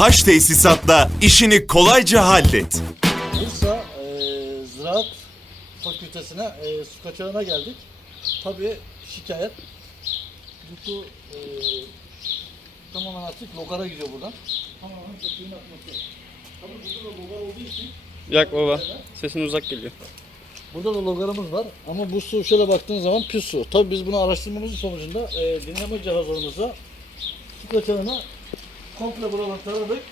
Taş tesisatla işini kolayca hallet. Bursa e, Ziraat Fakültesine e, su kaçağına geldik. Tabii şikayet. Bu su e, tamamen artık logara gidiyor buradan. Tamamen suyun akması. Tabii burada da logar olduğu için Yak baba. Sesin uzak geliyor. Burada da logarımız var ama bu su şöyle baktığın zaman pis su. Tabii biz bunu araştırmamızın sonucunda e, dinleme cihazlarımızla su kaçağına komple buraları taradık.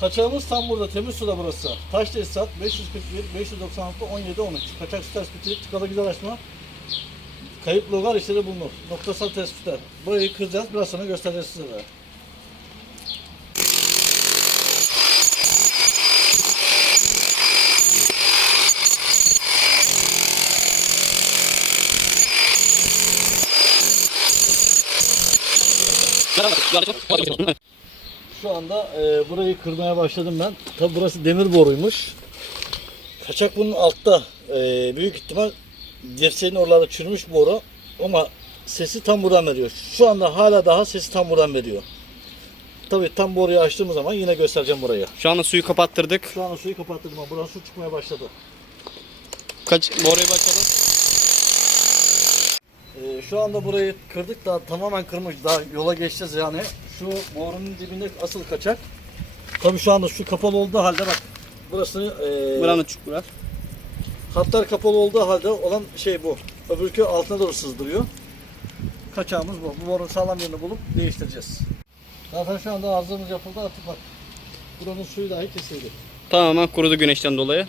Kaçağımız tam burada, temiz suda burası. Taş tesisat 541, 596, 17, 13. Kaçak su tespiti, tıkalı güzel açma, Kayıp logar işleri bulunur. Noktasal tespitler. Burayı kıracağız. Biraz sonra göstereceğiz size. Şu anda e, burayı kırmaya başladım ben. Tabi burası demir boruymuş. Kaçak bunun altta. E, büyük ihtimal dirseğin oralarda çürümüş boru ama sesi tam buradan veriyor. Şu anda hala daha sesi tam buradan veriyor. Tabi tam boruyu açtığımız zaman yine göstereceğim burayı. Şu anda suyu kapattırdık. Şu anda suyu kapattım ama buradan su çıkmaya başladı. Kaç oraya bakalım. Şu anda burayı kırdık da tamamen kırmış. Daha yola geçeceğiz yani. Şu borunun dibinde asıl kaçak. Tabi şu anda su kapalı olduğu halde bak. Burası e, Buranın çukur hatlar kapalı olduğu halde olan şey bu. Öbürkü altına doğru sızdırıyor. Kaçağımız bu. Bu borun sağlam yerini bulup değiştireceğiz. Zaten şu anda ağzımız yapıldı artık bak. Buranın suyu dahi kesildi. Tamamen kurudu güneşten dolayı.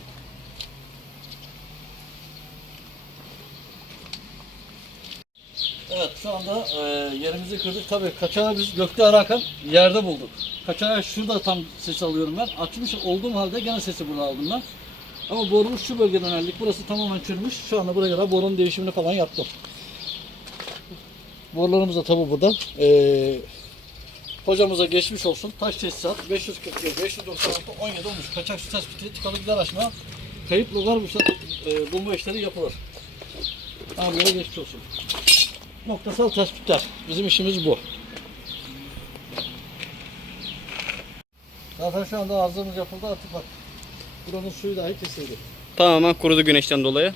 Evet şu anda e, yerimizi kırdık. Tabii kaçağı biz gökte ararken yerde bulduk. Kaçağı şurada tam ses alıyorum ben. Açmış olduğum halde gene sesi burada aldım ben. Ama borumuz şu bölgeden aldık. Burası tamamen çürümüş. Şu anda buraya kadar borunun değişimini falan yaptım. Borularımız da tabii burada. E, hocamıza geçmiş olsun. Taş tesisat 541, 596, 17 olmuş. Kaçak su tespiti, tıkalı gider açma, kayıp logar e, bulma işleri yapılır. Abiye geçmiş olsun. Noktasal tespitler. Bizim işimiz bu. Zaten şu anda ağzımız yapıldı artık bak. Buranın suyu dahi kesildi. Tamamen kurudu güneşten dolayı.